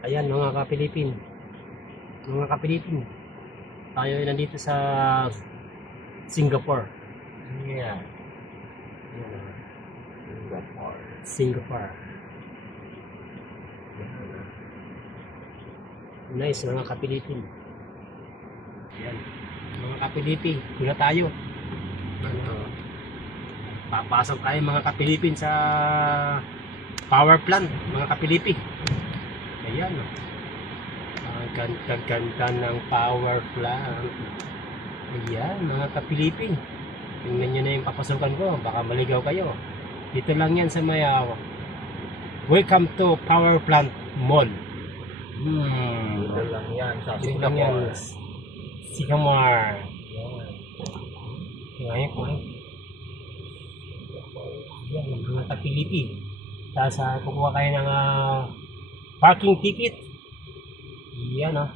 Ayan mga ka-Pilipin. Mga ka-Pilipin. Tayo ay nandito sa Singapore. Yeah. Ayan, ah. Singapore. Singapore. Nice mga ka-Pilipin. Ayan. Mga ka-Pilipin, kuna tayo. Ano, papasok tayo mga ka-Pilipin sa power plant, mga ka-Pilipin. Ayan. Ang ganda-ganda ng power plant. Ayan, mga ka-Pilipin. Tingnan nyo na yung papasukan ko. Baka maligaw kayo. Dito lang yan sa may ah, Welcome to Power Plant Mall. Hmm. Dito lang yan sa. Singapore. Yan. Ngayon ko. Yan, mga kapilipi. Tapos ah, kukuha kayo ng ah, parking ticket. Yan ah.